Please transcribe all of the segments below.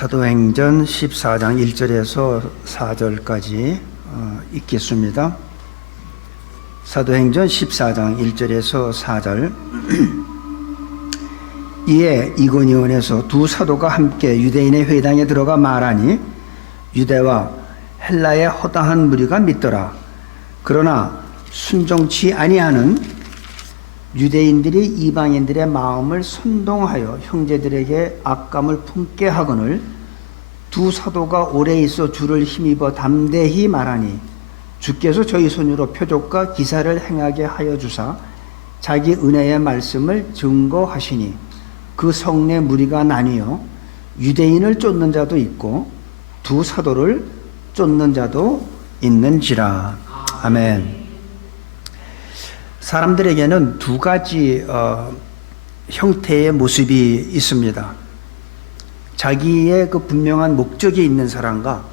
사도행전 14장 1절에서 4절까지 읽겠습니다. 사도행전 14장 1절에서 4절. 이에 이고니온에서 두 사도가 함께 유대인의 회당에 들어가 말하니 유대와 헬라의 허다한 무리가 믿더라. 그러나 순종치 아니하는 유대인들이 이방인들의 마음을 선동하여 형제들에게 악감을 품게 하거늘 두 사도가 오래 있어 주를 힘입어 담대히 말하니 주께서 저희 손으로 표적과 기사를 행하게 하여 주사 자기 은혜의 말씀을 증거하시니 그 성내 무리가 나뉘어 유대인을 쫓는 자도 있고 두 사도를 쫓는 자도 있는지라. 아멘. 사람들에게는 두 가지 형태의 모습이 있습니다. 자기의 그 분명한 목적이 있는 사람과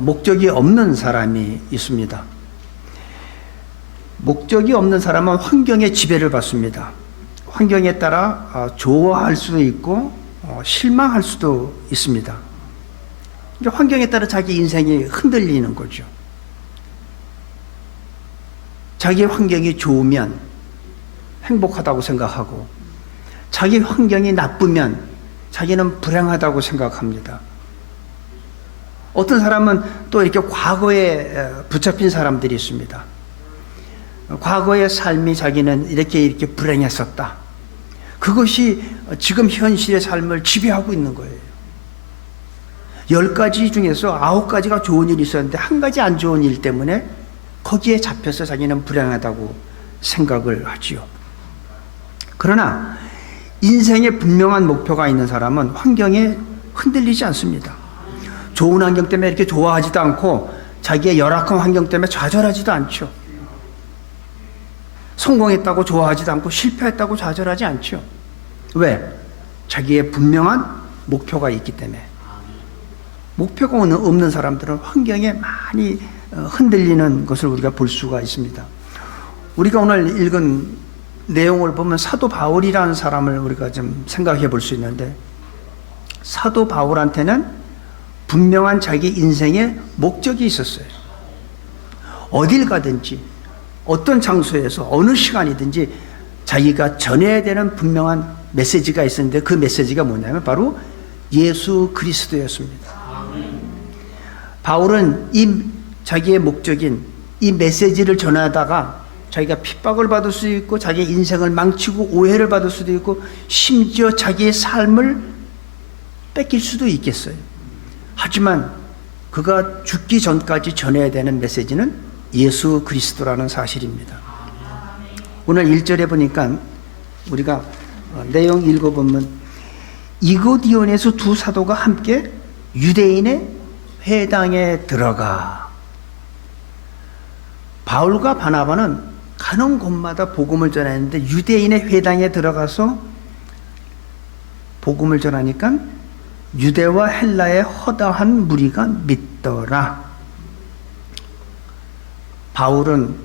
목적이 없는 사람이 있습니다. 목적이 없는 사람은 환경의 지배를 받습니다. 환경에 따라 좋아할 수도 있고 실망할 수도 있습니다. 환경에 따라 자기 인생이 흔들리는 거죠. 자기 환경이 좋으면 행복하다고 생각하고 자기 환경이 나쁘면 자기는 불행하다고 생각합니다. 어떤 사람은 또 이렇게 과거에 붙잡힌 사람들이 있습니다. 과거의 삶이 자기는 이렇게 불행했었다. 그것이 지금 현실의 삶을 지배하고 있는 거예요. 10가지 중에서 9가지가 좋은 일이 있었는데 한 가지 안 좋은 일 때문에 거기에 잡혀서 자기는 불행하다고 생각을 하지요. 그러나 인생에 분명한 목표가 있는 사람은 환경에 흔들리지 않습니다. 좋은 환경 때문에 이렇게 좋아하지도 않고 자기의 열악한 환경 때문에 좌절하지도 않죠. 성공했다고 좋아하지도 않고 실패했다고 좌절하지 않죠. 왜? 자기의 분명한 목표가 있기 때문에. 목표가 없는 사람들은 환경에 많이 흔들리는 것을 우리가 볼 수가 있습니다. 우리가 오늘 읽은 내용을 보면 사도 바울이라는 사람을 우리가 좀 생각해 볼 수 있는데, 사도 바울한테는 분명한 자기 인생의 목적이 있었어요. 어딜 가든지 어떤 장소에서 어느 시간이든지 자기가 전해야 되는 분명한 메시지가 있었는데 그 메시지가 뭐냐면 바로 예수 그리스도였습니다. 바울은 자기의 목적인 이 메시지를 전하다가 자기가 핍박을 받을 수도 있고 자기의 인생을 망치고 오해를 받을 수도 있고 심지어 자기의 삶을 뺏길 수도 있겠어요. 하지만 그가 죽기 전까지 전해야 되는 메시지는 예수 그리스도라는 사실입니다. 오늘 1절에 보니까 우리가 내용 읽어보면 이고디온에서 두 사도가 함께 유대인의 회당에 들어가. 바울과 바나바는 가는 곳마다 복음을 전했는데 유대인의 회당에 들어가서 복음을 전하니까 유대와 헬라의 허다한 무리가 믿더라. 바울은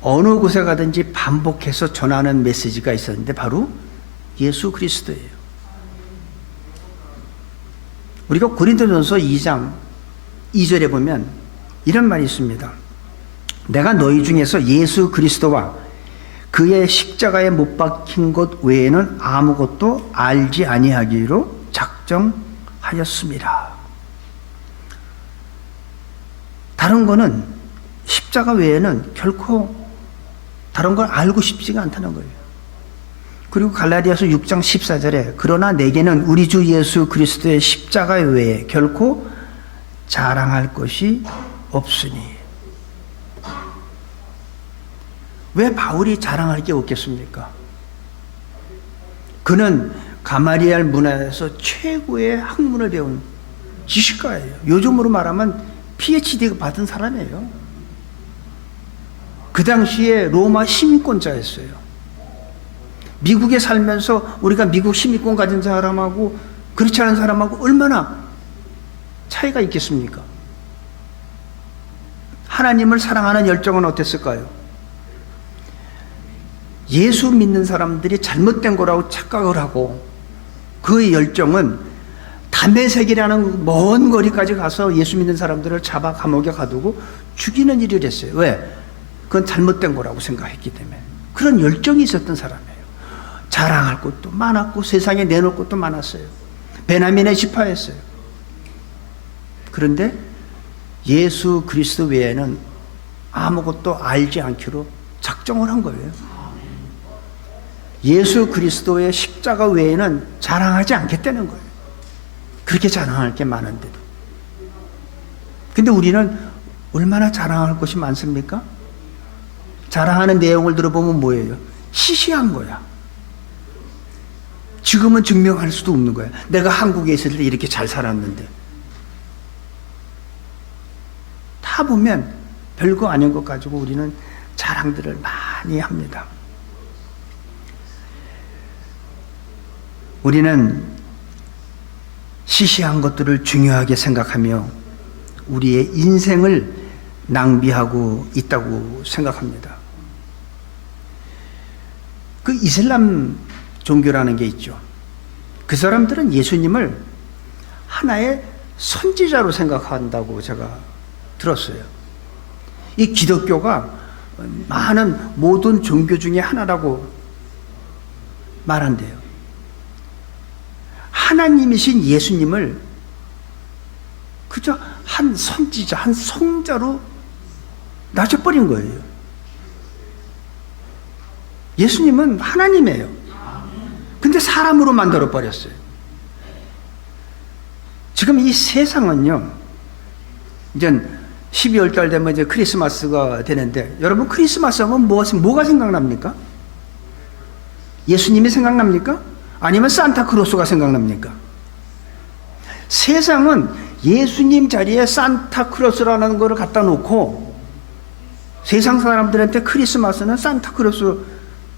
어느 곳에 가든지 반복해서 전하는 메시지가 있었는데 바로 예수 그리스도예요. 우리가 고린도전서 2장 2절에 보면 이런 말이 있습니다. 내가 너희 중에서 예수 그리스도와 그의 십자가에 못 박힌 것 외에는 아무것도 알지 아니하기로 작정하였습니다. 다른 거는 십자가 외에는 결코 다른 걸 알고 싶지가 않다는 거예요. 그리고 갈라디아서 6장 14절에 그러나 내게는 우리 주 예수 그리스도의 십자가 외에 결코 자랑할 것이 없으니. 왜 바울이 자랑할 게 없겠습니까? 그는 가마리알 문화에서 최고의 학문을 배운 지식가예요. 요즘으로 말하면 PhD 받은 사람이에요. 그 당시에 로마 시민권자였어요. 미국에 살면서 우리가 미국 시민권 가진 사람하고 그렇지 않은 사람하고 얼마나 차이가 있겠습니까? 하나님을 사랑하는 열정은 어땠을까요? 예수 믿는 사람들이 잘못된 거라고 착각을 하고 그 열정은 다메섹이라는 먼 거리까지 가서 예수 믿는 사람들을 잡아 감옥에 가두고 죽이는 일을 했어요. 왜? 그건 잘못된 거라고 생각했기 때문에. 그런 열정이 있었던 사람이에요. 자랑할 것도 많았고 세상에 내놓을 것도 많았어요. 베냐민의 지파였어요. 그런데 예수 그리스도 외에는 아무것도 알지 않기로 작정을 한 거예요. 예수 그리스도의 십자가 외에는 자랑하지 않겠다는 거예요. 그렇게 자랑할 게 많은데도. 근데 우리는 얼마나 자랑할 것이 많습니까? 자랑하는 내용을 들어보면 뭐예요? 시시한 거야. 지금은 증명할 수도 없는 거야. 내가 한국에 있을 때 이렇게 잘 살았는데. 다 보면 별거 아닌 것 가지고 우리는 자랑들을 많이 합니다. 우리는 시시한 것들을 중요하게 생각하며 우리의 인생을 낭비하고 있다고 생각합니다. 그 이슬람 종교라는 게 있죠. 그 사람들은 예수님을 하나의 선지자로 생각한다고 제가 들었어요. 이 기독교가 많은 모든 종교 중에 하나라고 말한대요. 하나님이신 예수님을 그저 한 선지자, 한 성자로 낮춰버린 거예요. 예수님은 하나님이에요. 근데 사람으로 만들어버렸어요. 지금 이 세상은요, 이제 12월 달 되면 이제 크리스마스가 되는데, 여러분 크리스마스 하면 뭐가 생각납니까? 예수님이 생각납니까? 아니면 산타크로스가 생각납니까? 세상은 예수님 자리에 산타크로스라는 거를 갖다 놓고 세상 사람들한테 크리스마스는 산타크로스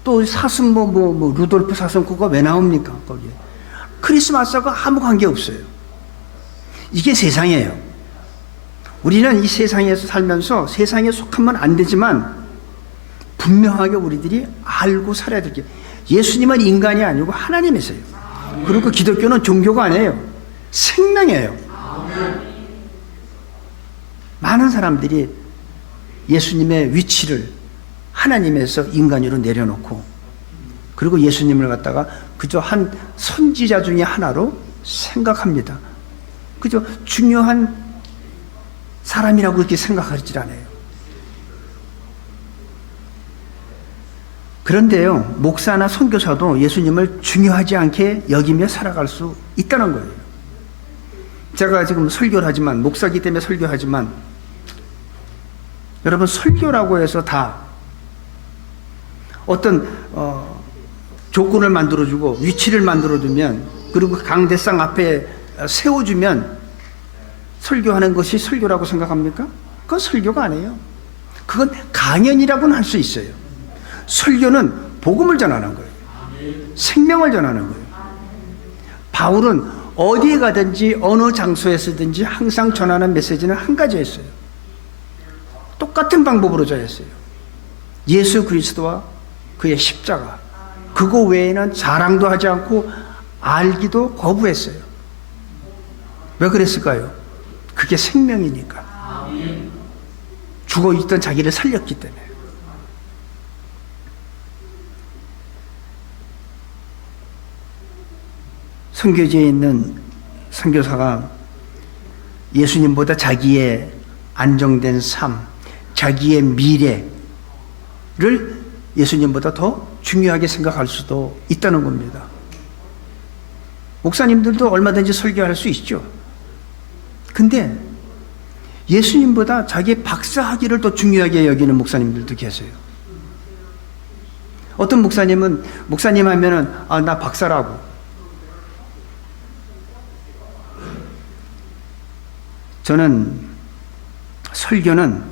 또 사슴 루돌프 사슴 그거 왜 나옵니까? 거기에 크리스마스가 아무 관계 없어요. 이게 세상이에요. 우리는 이 세상에서 살면서 세상에 속하면 안 되지만 분명하게 우리들이 알고 살아야 될 게, 예수님은 인간이 아니고 하나님이세요. 그리고 기독교는 종교가 아니에요. 생명이에요. 많은 사람들이 예수님의 위치를 하나님에서 인간으로 내려놓고, 그리고 예수님을 갖다가 그저 한 선지자 중에 하나로 생각합니다. 그저 중요한 사람이라고 그렇게 생각하지 않아요. 그런데요, 목사나 선교사도 예수님을 중요하지 않게 여기며 살아갈 수 있다는 거예요. 제가 지금 설교를 하지만, 목사기 때문에 설교하지만, 여러분 설교라고 해서 다 어떤 조건을 만들어주고 위치를 만들어주면, 그리고 강대상 앞에 세워주면 설교하는 것이 설교라고 생각합니까? 그건 설교가 아니에요. 그건 강연이라고는 할 수 있어요. 설교는 복음을 전하는 거예요. 생명을 전하는 거예요. 바울은 어디에 가든지 어느 장소에서든지 항상 전하는 메시지는 한 가지였어요. 똑같은 방법으로 전했어요. 예수 그리스도와 그의 십자가, 그거 외에는 자랑도 하지 않고 알기도 거부했어요. 왜 그랬을까요? 그게 생명이니까. 죽어있던 자기를 살렸기 때문에. 선교지에 있는 선교사가 예수님보다 자기의 안정된 삶, 자기의 미래를 예수님보다 더 중요하게 생각할 수도 있다는 겁니다. 목사님들도 얼마든지 설교할 수 있죠. 근데 예수님보다 자기 박사학위를 더 중요하게 여기는 목사님들도 계세요. 어떤 목사님은 목사님 하면은 나 박사라고. 저는 설교는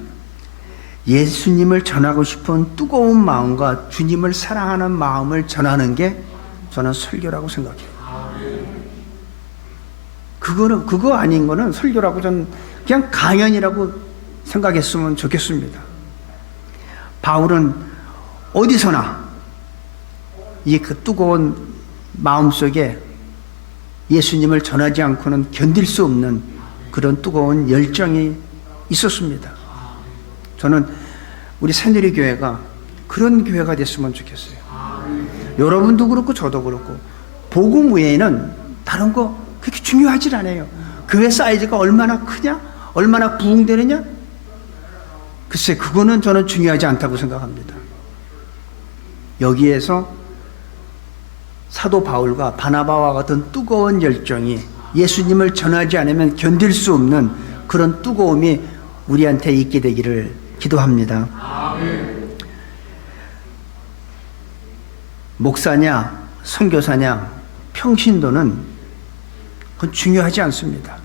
예수님을 전하고 싶은 뜨거운 마음과 주님을 사랑하는 마음을 전하는 게 저는 설교라고 생각해요. 그거 아닌 거는 설교라고 저는 그냥 강연이라고 생각했으면 좋겠습니다. 바울은 어디서나 이 그 뜨거운 마음 속에 예수님을 전하지 않고는 견딜 수 없는 그런 뜨거운 열정이 있었습니다. 저는 우리 새누리교회가 그런 교회가 됐으면 좋겠어요. 여러분도 그렇고 저도 그렇고 복음 외에는 다른 거 그렇게 중요하지 않아요. 교회 사이즈가 얼마나 크냐, 얼마나 부흥되느냐, 글쎄 그거는 저는 중요하지 않다고 생각합니다. 여기에서 사도 바울과 바나바와 같은 뜨거운 열정이 예수님을 전하지 않으면 견딜 수 없는 그런 뜨거움이 우리한테 있게 되기를 기도합니다. 목사냐, 선교사냐, 평신도는 그건 중요하지 않습니다.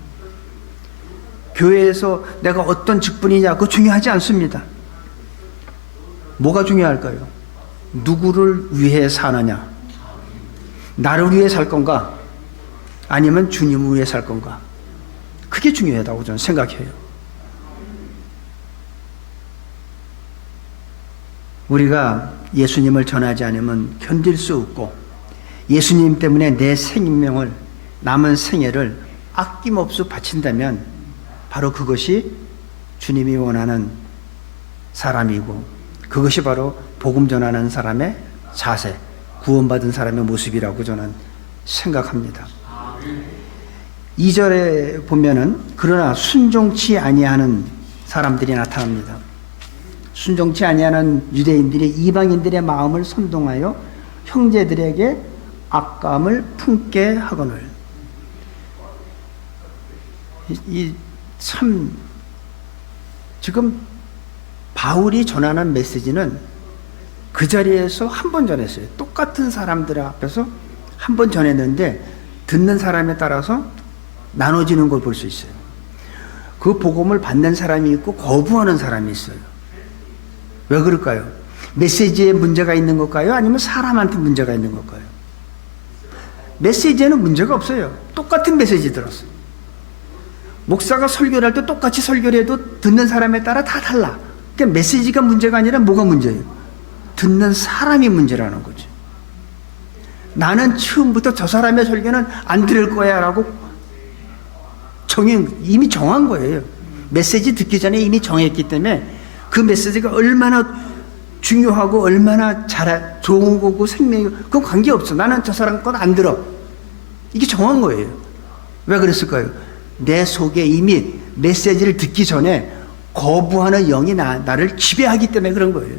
교회에서 내가 어떤 직분이냐, 그거 중요하지 않습니다. 뭐가 중요할까요? 누구를 위해 사느냐? 나를 위해 살 건가? 아니면 주님을 위해 살 건가? 그게 중요하다고 저는 생각해요. 우리가 예수님을 전하지 않으면 견딜 수 없고, 예수님 때문에 내 생명을, 남은 생애를 아낌없이 바친다면 바로 그것이 주님이 원하는 사람이고, 그것이 바로 복음 전하는 사람의 자세, 구원받은 사람의 모습이라고 저는 생각합니다. 2절에 보면은 그러나 순종치 아니하는 사람들이 나타납니다. 순종치 아니하는 유대인들이 이방인들의 마음을 선동하여 형제들에게 악감을 품게 하거늘. 참 지금 바울이 전하는 메시지는 그 자리에서 한 번 전했어요. 똑같은 사람들 앞에서 한 번 전했는데 듣는 사람에 따라서 나눠지는 걸 볼 수 있어요. 그 복음을 받는 사람이 있고 거부하는 사람이 있어요. 왜 그럴까요? 메시지에 문제가 있는 걸까요? 아니면 사람한테 문제가 있는 걸까요? 메시지에는 문제가 없어요. 똑같은 메시지 들었어요. 목사가 설교를 할 때 똑같이 설교를 해도 듣는 사람에 따라 다 달라. 그러니까 메시지가 문제가 아니라 뭐가 문제예요? 듣는 사람이 문제라는 거죠. 나는 처음부터 저 사람의 설교는 안 들을 거야 라고 이미 정한 거예요. 메시지 듣기 전에 이미 정했기 때문에 그 메시지가 얼마나 중요하고 얼마나 좋은 거고 생명이고 그건 관계없어. 나는 저 사람 건 안 들어. 이게 정한 거예요. 왜 그랬을까요? 내 속에 이미 메시지를 듣기 전에 거부하는 영이 나를 지배하기 때문에 그런 거예요.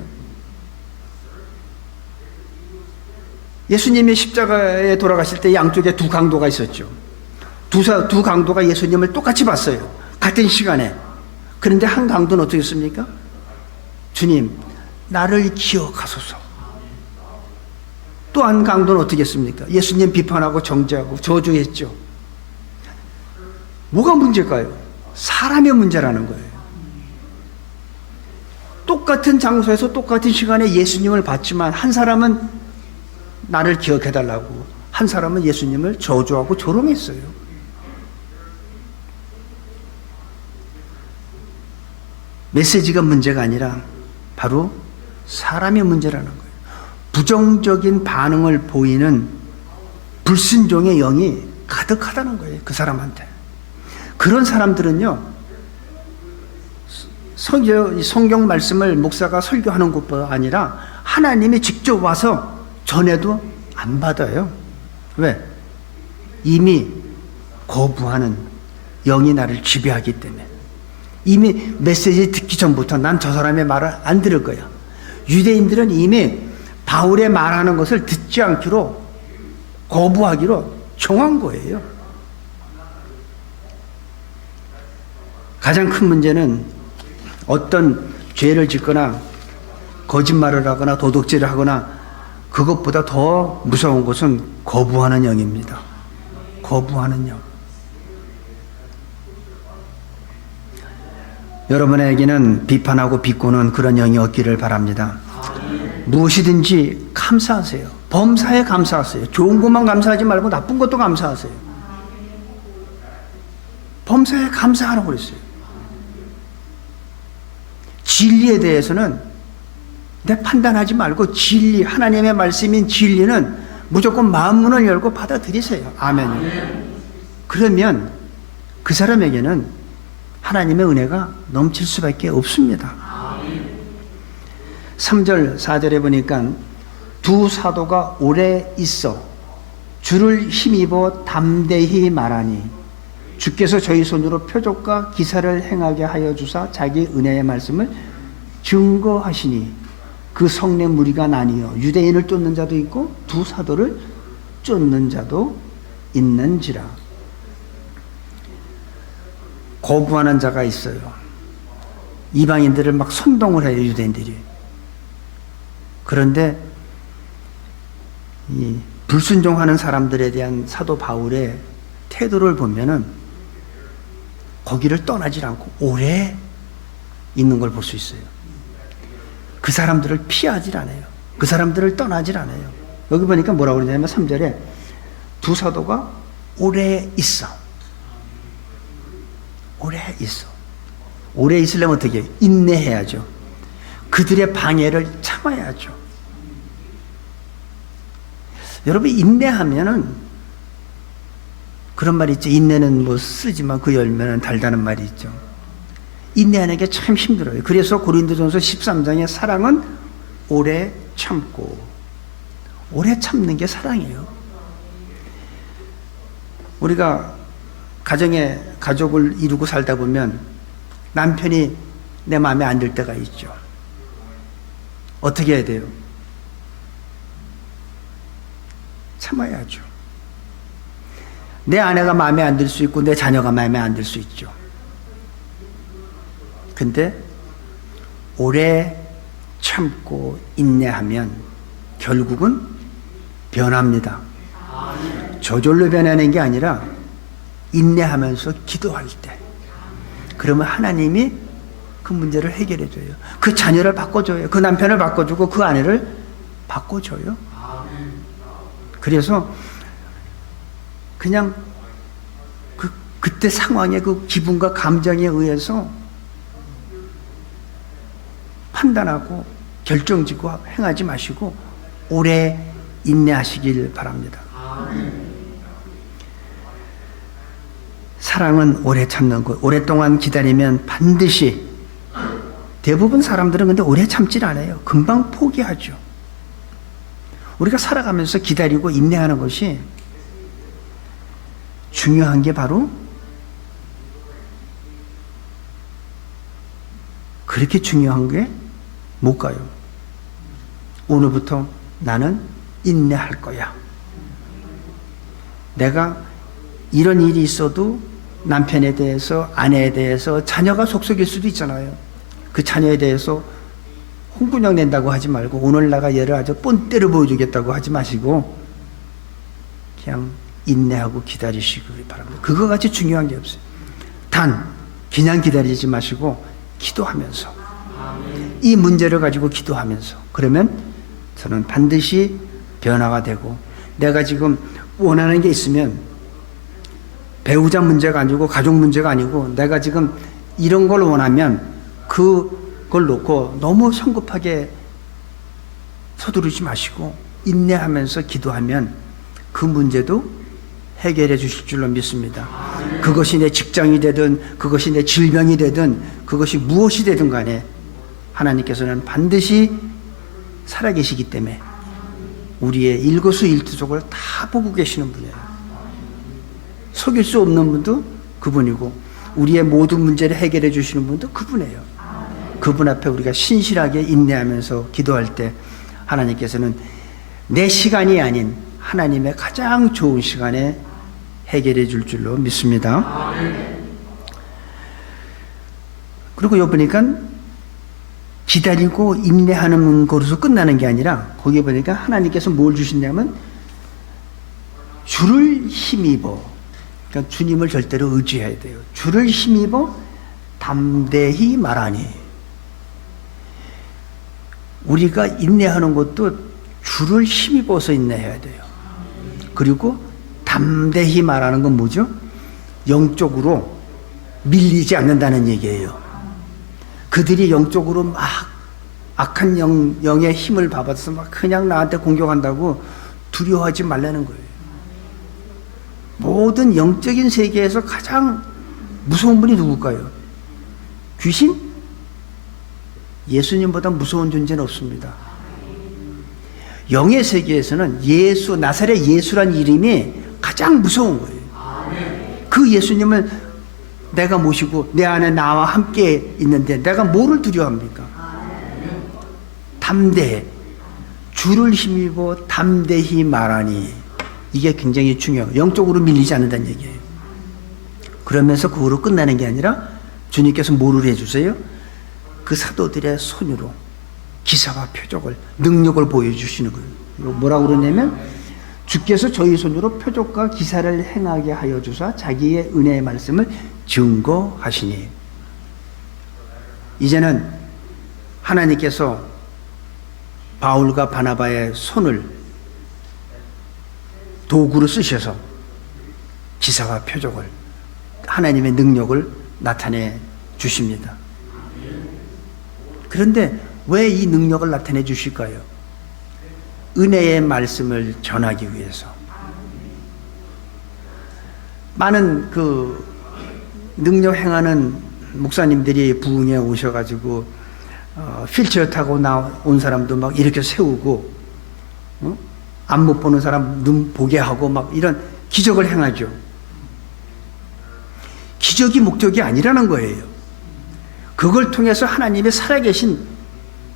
예수님이 십자가에 돌아가실 때 양쪽에 두 강도가 있었죠. 두 강도가 예수님을 똑같이 봤어요. 같은 시간에. 그런데 한 강도는 어떻게 했습니까? 주님, 나를 기억하소서. 또 한 강도는 어떻게 했습니까? 예수님 비판하고 정죄하고 저주했죠. 뭐가 문제일까요? 사람의 문제라는 거예요. 똑같은 장소에서 똑같은 시간에 예수님을 봤지만 한 사람은 나를 기억해달라고, 한 사람은 예수님을 저주하고 조롱했어요. 메시지가 문제가 아니라 바로 사람의 문제라는 거예요. 부정적인 반응을 보이는 불순종의 영이 가득하다는 거예요. 그 사람한테. 그런 사람들은요, 성경 말씀을 목사가 설교하는 것뿐 아니라 하나님이 직접 와서 전해도 안 받아요. 왜? 이미 거부하는 영이 나를 지배하기 때문에. 이미 메시지 듣기 전부터 난 저 사람의 말을 안 들을 거야. 유대인들은 이미 바울의 말하는 것을 듣지 않기로, 거부하기로 정한 거예요. 가장 큰 문제는 어떤 죄를 짓거나 거짓말을 하거나 도둑질을 하거나 그것보다 더 무서운 것은 거부하는 영입니다. 거부하는 영. 여러분에게는 비판하고 비꼬는 그런 영이 없기를 바랍니다. 무엇이든지 감사하세요. 범사에 감사하세요. 좋은 것만 감사하지 말고 나쁜 것도 감사하세요. 범사에 감사하라고 그랬어요. 진리에 대해서는 내 판단하지 말고 진리, 하나님의 말씀인 진리는 무조건 마음 문을 열고 받아들이세요. 아멘. 그러면 그 사람에게는 하나님의 은혜가 넘칠 수밖에 없습니다. 3절 4절에 보니까 두 사도가 오래 있어 주를 힘입어 담대히 말하니 주께서 저희 손으로 표적과 기사를 행하게 하여 주사 자기 은혜의 말씀을 증거하시니 그 성내 무리가 나뉘어 유대인을 쫓는 자도 있고 두 사도를 쫓는 자도 있는지라. 거부하는 자가 있어요. 이방인들을 막 선동을 해요, 유대인들이. 그런데 이 불순종하는 사람들에 대한 사도 바울의 태도를 보면은 거기를 떠나질 않고 오래 있는 걸 볼 수 있어요. 그 사람들을 피하질 않아요. 그 사람들을 떠나질 않아요. 여기 보니까 뭐라고 그러냐면 3절에 두 사도가 오래 있어. 오래 있어. 오래 있으려면 어떻게 해요? 인내해야죠. 그들의 방해를 참아야죠. 여러분, 인내하면은 그런 말이 있죠. 인내는 뭐 쓰지만 그 열매는 달다는 말이 있죠. 인내하는 게 참 힘들어요. 그래서 고린도전서 13장에 사랑은 오래 참고, 오래 참는 게 사랑이에요. 우리가 가족을 이루고 살다 보면 남편이 내 마음에 안 들 때가 있죠. 어떻게 해야 돼요? 참아야죠. 내 아내가 마음에 안 들 수 있고 내 자녀가 마음에 안 들 수 있죠. 근데 오래 참고 인내하면 결국은 변합니다. 저절로 변하는 게 아니라 인내하면서 기도할 때, 그러면 하나님이 그 문제를 해결해 줘요. 그 자녀를 바꿔줘요. 그 남편을 바꿔주고 그 아내를 바꿔줘요. 그래서 그냥 그때 상황의 그 기분과 감정에 의해서 판단하고 결정지고 행하지 마시고 오래 인내하시길 바랍니다. 사랑은 오래 참는 것. 오랫동안 기다리면 반드시, 대부분 사람들은 근데 오래 참질 않아요. 금방 포기하죠. 우리가 살아가면서 기다리고 인내하는 것이 중요한 게 바로 그렇게 중요한 게 못 가요. 오늘부터 나는 인내할 거야. 내가 이런 일이 있어도 남편에 대해서, 아내에 대해서, 자녀가 속속일 수도 있잖아요. 그 자녀에 대해서 홍군형 낸다고 하지 말고 오늘 내가 얘를 아주 뻔때려 보여주겠다고 하지 마시고 그냥 인내하고 기다리시기 바랍니다. 그거 같이 중요한 게 없어요. 단 그냥 기다리지 마시고 기도하면서, 이 문제를 가지고 기도하면서, 그러면 저는 반드시 변화가 되고, 내가 지금 원하는 게 있으면 배우자 문제가 아니고 가족 문제가 아니고 내가 지금 이런 걸 원하면 그걸 놓고 너무 성급하게 서두르지 마시고 인내하면서 기도하면 그 문제도 해결해 주실 줄로 믿습니다. 그것이 내 직장이 되든 그것이 내 질병이 되든 그것이 무엇이 되든 간에 하나님께서는 반드시 살아계시기 때문에 우리의 일거수일투족을 다 보고 계시는 분이에요. 속일 수 없는 분도 그분이고 우리의 모든 문제를 해결해 주시는 분도 그분이에요. 그분 앞에 우리가 신실하게 인내하면서 기도할 때 하나님께서는 내 시간이 아닌 하나님의 가장 좋은 시간에 해결해 줄 줄로 믿습니다. 그리고 여기 보니까 기다리고 인내하는 것으로 끝나는 게 아니라 거기 보니까 하나님께서 뭘 주신다면 주를 힘입어, 그러니까 주님을 절대로 의지해야 돼요. 주를 힘입어 담대히 말하니, 우리가 인내하는 것도 주를 힘입어서 인내해야 돼요. 그리고 담대히 말하는 건 뭐죠? 영적으로 밀리지 않는다는 얘기예요. 그들이 영적으로 막 악한 영의 힘을 받아서 막 그냥 나한테 공격한다고 두려워하지 말라는 거예요. 모든 영적인 세계에서 가장 무서운 분이 누굴까요? 귀신? 예수님보다 무서운 존재는 없습니다. 영의 세계에서는 예수, 나사렛 예수란 이름이 가장 무서운 거예요. 그 예수님을 내가 모시고 내 안에 나와 함께 있는데 내가 뭐를 두려워합니까? 담대해. 주를 힘입어 담대히 말하니. 이게 굉장히 중요해요. 영적으로 밀리지 않는다는 얘기예요. 그러면서 그거로 끝나는 게 아니라 주님께서 뭐를 해주세요? 그 사도들의 손으로 기사와 표적을, 능력을 보여주시는 거예요. 뭐라고 그러냐면 주께서 저희 손으로 표적과 기사를 행하게 하여 주사 자기의 은혜의 말씀을 증거하시니. 이제는 하나님께서 바울과 바나바의 손을 도구로 쓰셔서 기사와 표적을, 하나님의 능력을 나타내 주십니다. 그런데 왜 이 능력을 나타내 주실까요? 은혜의 말씀을 전하기 위해서. 많은 그 능력 행하는 목사님들이 부흥에 오셔가지고 휠체어 타고 온 사람도 막 이렇게 세우고, 안 못 보는 사람 눈 보게 하고 막 이런 기적을 행하죠. 기적이 목적이 아니라는 거예요. 그걸 통해서 하나님의 살아계신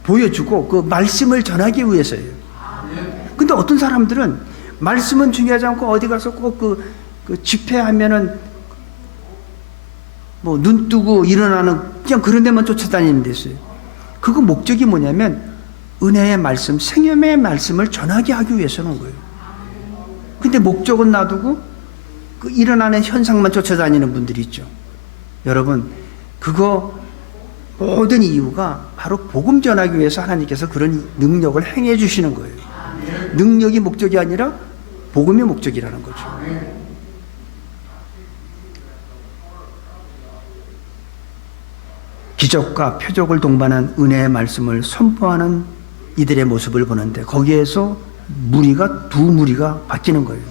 보여주고 그 말씀을 전하기 위해서예요. 근데 어떤 사람들은 말씀은 중요하지 않고 어디 가서 꼭 그 집회하면은 뭐 눈 뜨고 일어나는 그냥 그런 데만 쫓아다니는 데 있어요. 그거 목적이 뭐냐면 은혜의 말씀, 생명의 말씀을 전하게 하기 위해서는 거예요. 근데 목적은 놔두고 그 일어나는 현상만 쫓아다니는 분들이 있죠. 여러분, 그거 모든 이유가 바로 복음 전하기 위해서 하나님께서 그런 능력을 행해 주시는 거예요. 능력이 목적이 아니라 복음이 목적이라는 거죠. 기적과 표적을 동반한 은혜의 말씀을 선포하는 이들의 모습을 보는데 거기에서 무리가 두 무리가 바뀌는 거예요.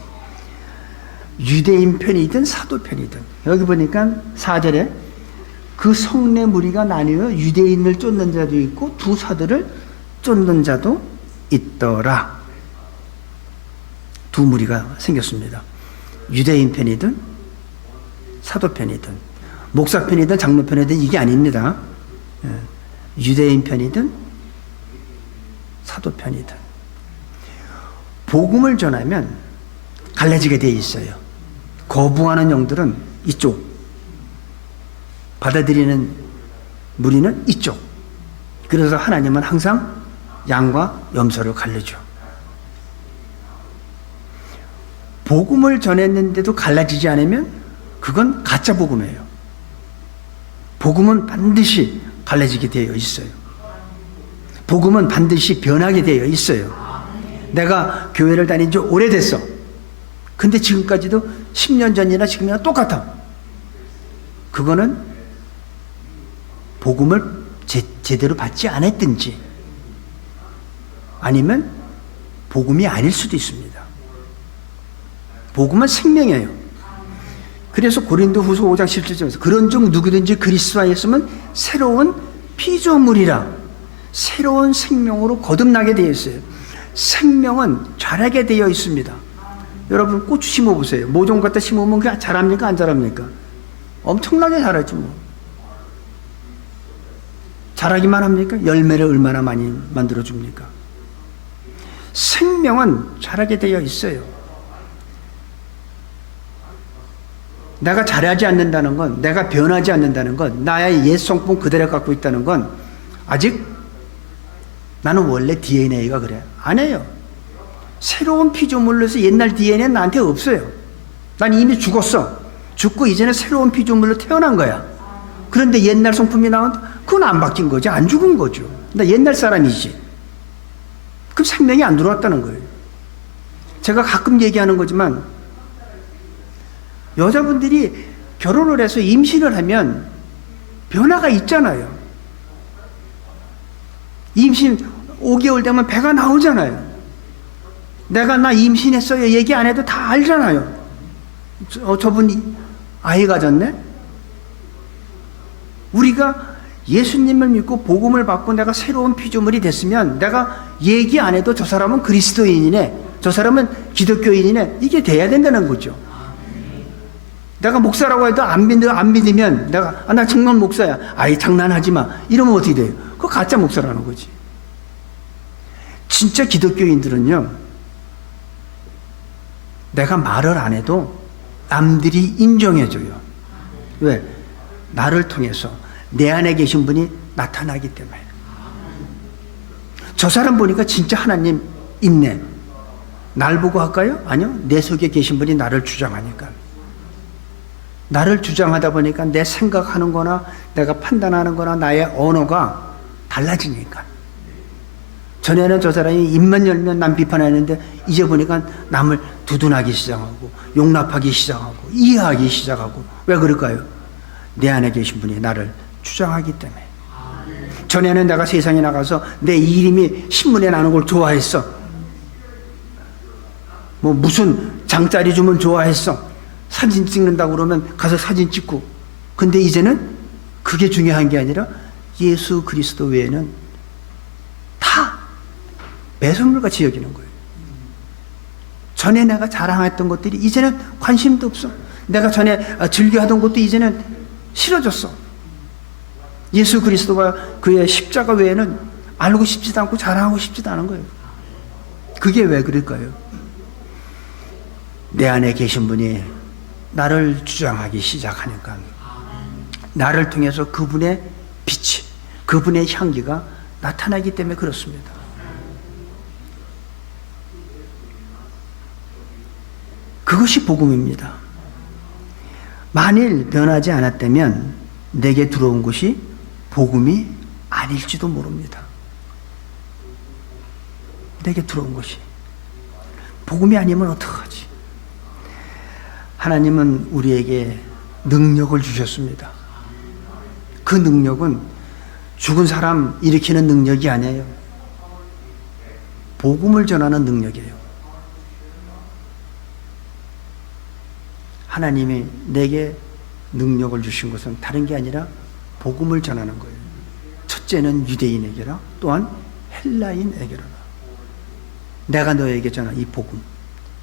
유대인 편이든 사도 편이든. 여기 보니까 4절에 그 성내 무리가 나뉘어 유대인을 쫓는 자도 있고 두 사도를 쫓는 자도 있더라. 두 무리가 생겼습니다. 유대인 편이든 사도 편이든 목사 편이든 장로 편이든 이게 아닙니다. 유대인 편이든 사도 편이든 복음을 전하면 갈라지게 되어 있어요. 거부하는 영들은 이쪽, 받아들이는 무리는 이쪽. 그래서 하나님은 항상 양과 염소를 갈르죠. 복음을 전했는데도 갈라지지 않으면 그건 가짜 복음이에요. 복음은 반드시 갈라지게 되어 있어요. 복음은 반드시 변하게 되어 있어요. 내가 교회를 다닌 지 오래됐어. 근데 지금까지도 10년 전이나 지금이나 똑같아. 그거는 복음을 제대로 받지 않았든지 아니면 복음이 아닐 수도 있습니다. 복음은 생명이에요. 그래서 고린도후서 5장 17절에서 그런즉 누구든지 그리스도 안에 있으면 새로운 피조물이라, 새로운 생명으로 거듭나게 되어 있어요. 생명은 자라게 되어 있습니다. 여러분 고추 심어보세요. 모종 갖다 심으면 그게 자랍니까 안 자랍니까? 엄청나게 자라지 뭐. 자라기만 합니까? 열매를 얼마나 많이 만들어줍니까? 생명은 자라게 되어 있어요. 내가 자라지 않는다는 건, 내가 변하지 않는다는 건, 나의 옛 성품 그대로 갖고 있다는 건 아직 나는 원래 DNA가 그래. 아니에요. 새로운 피조물로서 옛날 DNA는 나한테 없어요. 난 이미 죽었어. 죽고 이제는 새로운 피조물로 태어난 거야. 그런데 옛날 성품이 나온다? 그건 안 바뀐 거지. 안 죽은 거죠. 나 옛날 사람이지. 그럼 생명이 안 들어왔다는 거예요. 제가 가끔 얘기하는 거지만 여자분들이 결혼을 해서 임신을 하면 변화가 있잖아요. 임신 5개월 되면 배가 나오잖아요. 나 임신했어요 얘기 안 해도 다 알잖아요. 저분이 아이 가졌네? 우리가 예수님을 믿고 복음을 받고 내가 새로운 피조물이 됐으면 내가 얘기 안 해도 저 사람은 그리스도인이네, 저 사람은 기독교인이네, 이게 돼야 된다는 거죠. 내가 목사라고 해도 안 믿으면 내가 나 정말 목사야, 아이 장난하지 마, 이러면 어떻게 돼요? 그거 가짜 목사라는 거지. 진짜 기독교인들은요, 내가 말을 안 해도 남들이 인정해줘요. 왜? 나를 통해서 내 안에 계신 분이 나타나기 때문에. 저 사람 보니까 진짜 하나님 있네, 날 보고 할까요? 아니요, 내 속에 계신 분이 나를 주장하니까. 나를 주장하다 보니까 내 생각하는 거나 내가 판단하는 거나 나의 언어가 달라지니까. 전에는 저 사람이 입만 열면 남 비판했는데 이제 보니까 남을 두둔하기 시작하고 용납하기 시작하고 이해하기 시작하고. 왜 그럴까요? 내 안에 계신 분이 나를 주장하기 때문에. 전에는 내가 세상에 나가서 내 이름이 신문에 나는 걸 좋아했어. 뭐 무슨 장자리 주면 좋아했어. 사진 찍는다고 그러면 가서 사진 찍고. 근데 이제는 그게 중요한 게 아니라 예수 그리스도 외에는 다 매설물같이 여기는 거예요. 전에 내가 자랑했던 것들이 이제는 관심도 없어. 내가 전에 즐겨하던 것도 이제는 싫어졌어. 예수 그리스도가 그의 십자가 외에는 알고 싶지도 않고 자랑하고 싶지도 않은 거예요. 그게 왜 그럴까요? 내 안에 계신 분이 나를 주장하기 시작하니까 나를 통해서 그분의 빛이, 그분의 향기가 나타나기 때문에 그렇습니다. 그것이 복음입니다. 만일 변하지 않았다면 내게 들어온 것이 복음이 아닐지도 모릅니다. 내게 들어온 것이 복음이 아니면 어떡하지? 하나님은 우리에게 능력을 주셨습니다. 그 능력은 죽은 사람 일으키는 능력이 아니에요. 복음을 전하는 능력이에요. 하나님이 내게 능력을 주신 것은 다른 게 아니라 복음을 전하는 거예요. 첫째는 유대인에게라, 또한 헬라인에게라. 내가 너에게 전한 이 복음,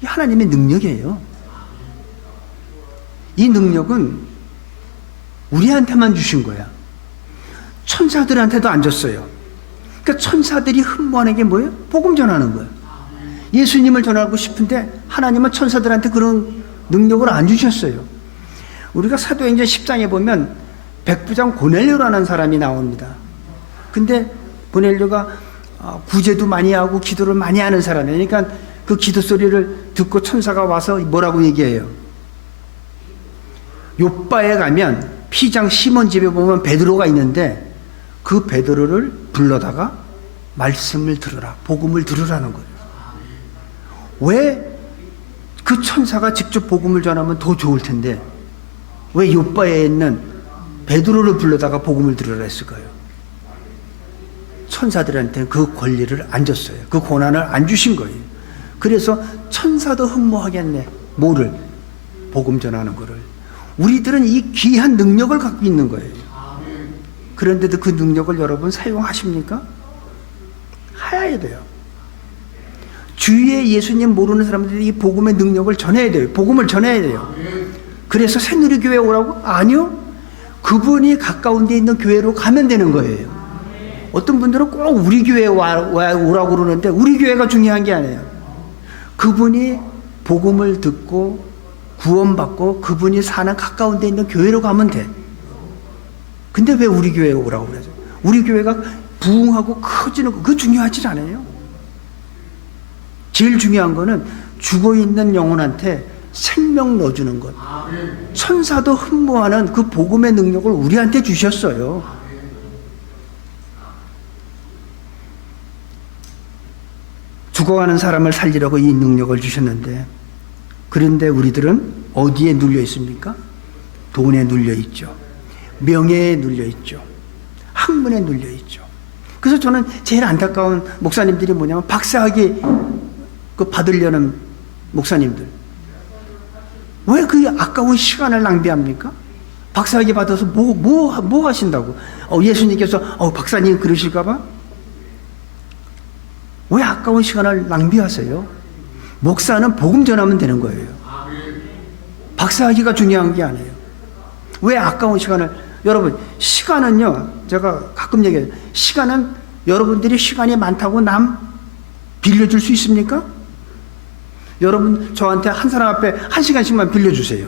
이 하나님의 능력이에요. 이 능력은 우리한테만 주신 거야. 천사들한테도 안 줬어요. 그러니까 천사들이 흠모하는 게 뭐예요? 복음 전하는 거예요. 예수님을 전하고 싶은데 하나님은 천사들한테 그런 능력을 안 주셨어요. 우리가 사도행전 10장에 보면 백부장 고넬료라는 사람이 나옵니다. 근데 고넬료가 구제도 많이 하고 기도를 많이 하는 사람이에요. 그러니까 그 기도 소리를 듣고 천사가 와서 뭐라고 얘기해요? 요바에 가면 피장 시몬 집에 보면 베드로가 있는데 그 베드로를 불러다가 말씀을 들으라, 복음을 들으라는 거예요. 왜 그 천사가 직접 복음을 전하면 더 좋을 텐데 왜 요바에 있는 베드로를 불러다가 복음을 들으라 했을까요? 천사들한테는 그 권리를 안 줬어요. 그 권한을 안 주신 거예요. 그래서 천사도 흠모하겠네. 뭐를? 복음 전하는 거를. 우리들은 이 귀한 능력을 갖고 있는 거예요. 그런데도 그 능력을 여러분 사용하십니까? 해야 돼요. 주위에 예수님 모르는 사람들이 이 복음의 능력을 전해야 돼요. 복음을 전해야 돼요. 그래서 새누리교회 오라고? 아니요. 그분이 가까운 데 있는 교회로 가면 되는 거예요. 어떤 분들은 꼭 우리 교회에 오라고 그러는데 우리 교회가 중요한 게 아니에요. 그분이 복음을 듣고 구원받고 그분이 사는 가까운 데 있는 교회로 가면 돼. 근데 왜 우리 교회에 오라고 그러죠? 우리 교회가 부흥하고 커지는 거, 그거 중요하지 않아요. 제일 중요한 거는 죽어있는 영혼한테 생명 넣어주는 것. 천사도 흠모하는 그 복음의 능력을 우리한테 주셨어요. 죽어가는 사람을 살리려고 이 능력을 주셨는데, 그런데 우리들은 어디에 눌려 있습니까? 돈에 눌려 있죠. 명예에 눌려 있죠. 학문에 눌려 있죠. 그래서 저는 제일 안타까운 목사님들이 뭐냐면 박사학위 받으려는 목사님들. 왜 그 아까운 시간을 낭비합니까? 박사학위 받아서 뭐 하신다고? 예수님께서 박사님 그러실까봐? 왜 아까운 시간을 낭비하세요? 목사는 복음 전하면 되는 거예요. 박사학위가 중요한 게 아니에요. 왜 아까운 시간을, 여러분, 시간은요, 제가 가끔 얘기해요. 시간은 여러분들이 시간이 많다고 남 빌려줄 수 있습니까? 여러분, 저한테 한 사람 앞에 1시간씩만 빌려주세요.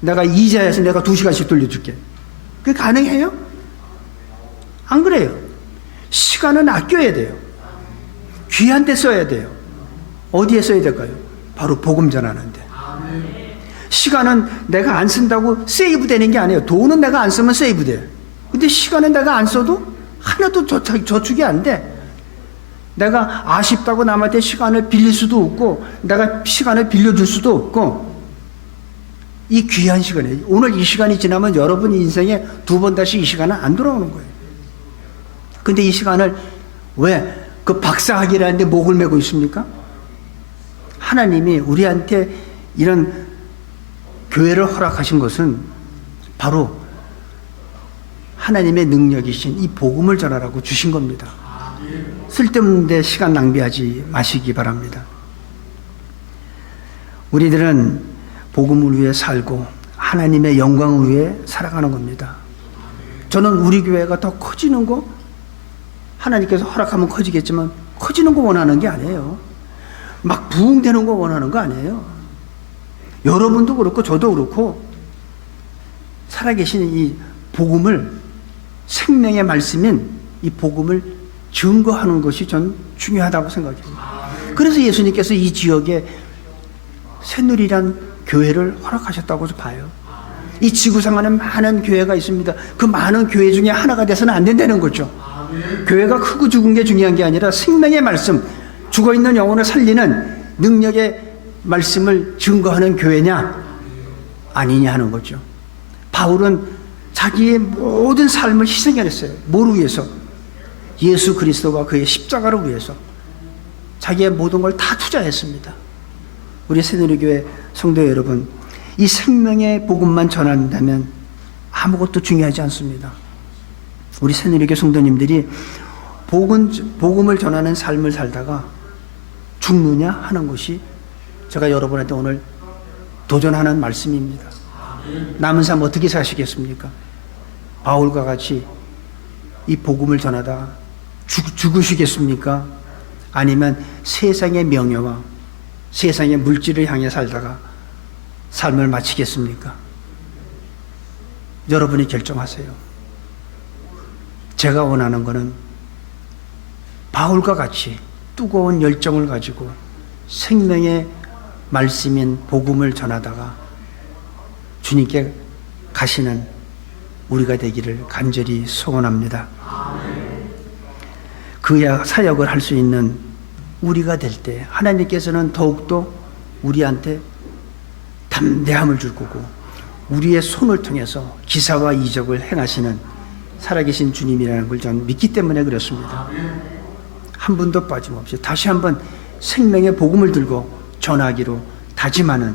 내가 이자에서 내가 2시간씩 돌려줄게. 그게 가능해요? 안 그래요. 시간은 아껴야 돼요. 귀한 데 써야 돼요. 어디에 써야 될까요? 바로 복음 전하는데. 시간은 내가 안 쓴다고 세이브 되는 게 아니에요. 돈은 내가 안 쓰면 세이브 돼요. 근데 시간은 내가 안 써도 하나도 저축이 안 돼. 내가 아쉽다고 남한테 시간을 빌릴 수도 없고, 내가 시간을 빌려줄 수도 없고, 이 귀한 시간이에요. 오늘 이 시간이 지나면 여러분 인생에 2번 다시 이 시간은 안 돌아오는 거예요. 근데 이 시간을 왜 그 박사학위라는데 목을 메고 있습니까? 하나님이 우리한테 이런 교회를 허락하신 것은 바로 하나님의 능력이신 이 복음을 전하라고 주신 겁니다. 쓸데없는데 시간 낭비하지 마시기 바랍니다. 우리들은 복음을 위해 살고 하나님의 영광을 위해 살아가는 겁니다. 저는 우리 교회가 더 커지는 거, 하나님께서 허락하면 커지겠지만 커지는 거 원하는 게 아니에요. 막 부흥되는 거 원하는 거 아니에요. 여러분도 그렇고 저도 그렇고 살아계신 이 복음을, 생명의 말씀인 이 복음을 증거하는 것이 전 중요하다고 생각합니다. 그래서 예수님께서 이 지역에 새누리란 교회를 허락하셨다고 봐요. 이 지구상에는 많은 교회가 있습니다. 그 많은 교회 중에 하나가 돼서는 안 된다는 거죠. 교회가 크고 죽은 게 중요한 게 아니라 생명의 말씀, 죽어있는 영혼을 살리는 능력의 말씀을 증거하는 교회냐 아니냐 하는 거죠. 바울은 자기의 모든 삶을 희생했어요. 뭐를 위해서? 예수 그리스도와 그의 십자가를 위해서 자기의 모든 걸 다 투자했습니다. 우리 새누리교회 성도 여러분, 이 생명의 복음만 전한다면 아무것도 중요하지 않습니다. 우리 새누리교회 성도님들이 복음을 전하는 삶을 살다가 죽느냐 하는 것이 제가 여러분한테 오늘 도전하는 말씀입니다. 남은 삶 어떻게 사시겠습니까? 바울과 같이 이 복음을 전하다 죽으시겠습니까? 아니면 세상의 명예와 세상의 물질을 향해 살다가 삶을 마치겠습니까? 여러분이 결정하세요. 제가 원하는 것은 바울과 같이 뜨거운 열정을 가지고 생명의 말씀인 복음을 전하다가 주님께 가시는 우리가 되기를 간절히 소원합니다. 그 사역을 할 수 있는 우리가 될 때 하나님께서는 더욱더 우리한테 담대함을 줄 거고 우리의 손을 통해서 기사와 이적을 행하시는 살아계신 주님이라는 걸 저는 믿기 때문에 그렇습니다. 한 분도 빠짐없이 다시 한번 생명의 복음을 들고 전하기로 다짐하는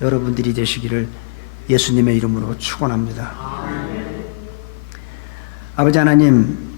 여러분들이 되시기를 예수님의 이름으로 축원합니다. 아버지 하나님,